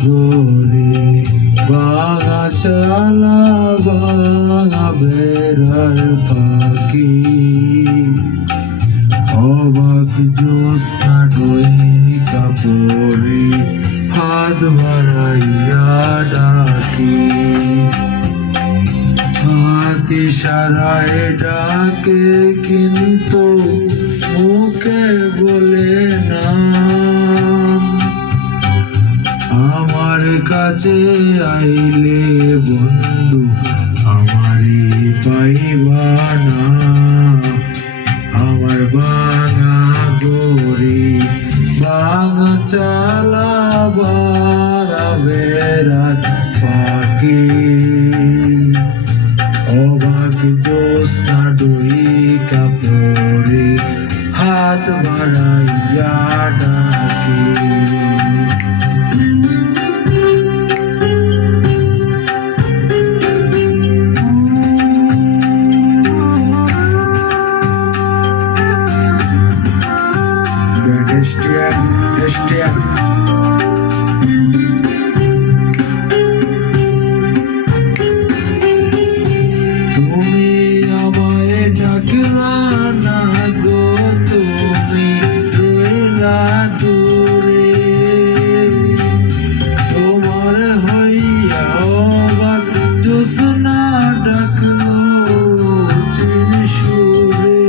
গোরে বাঙা চালা বাঙা বেড়ার পাখি অবাক জ্যোৎস্না ডইকা পরে হাত বাড়াইয়া ডাকি হাত ইশারায় ডাকে কিন্তু মুখে বলে না আমার কাছে আইলে বন্ধু আমারে পাইবা না আমার বাঙা গোরে বাঙা চালা বাঙা বেড়ার পাখি অবাক জ্যোৎস্না ডইকা পরে হাত বাড়াইয়া ডাকি তুমি আমায় ডাকলা না গো তুমি রইলা দূরে তোমার হইয়া অবাক জ্যোৎস্না ডাকলো চিন সুরে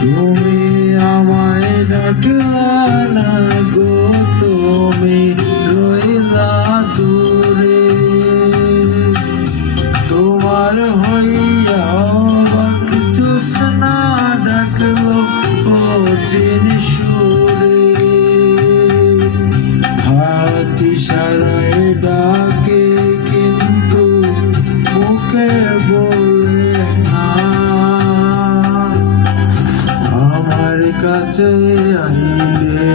তুমি আমায় ডাকলা না গো তুমি রইলা দূরে তোমার হইয়া অবাক জ্যোৎস্না ডাকলো চিন সুরে হাত ইশারায় ডাকে কিন্তু মুখে বলে না আমার কাছে আইলে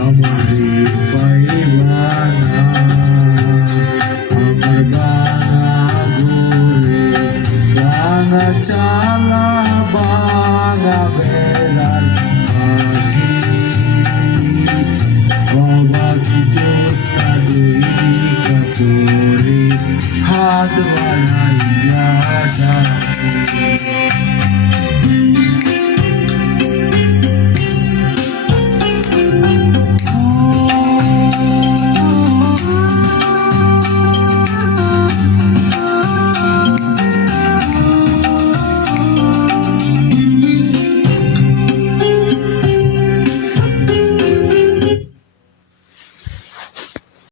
আমারে পাইবা না আমার বাঙা গোরে বাঙা চালা বাঙা বেড়ার পাখি অবাক জ্যোৎস্না ডইকা পরে হাত বাড়াইয়া ডাকি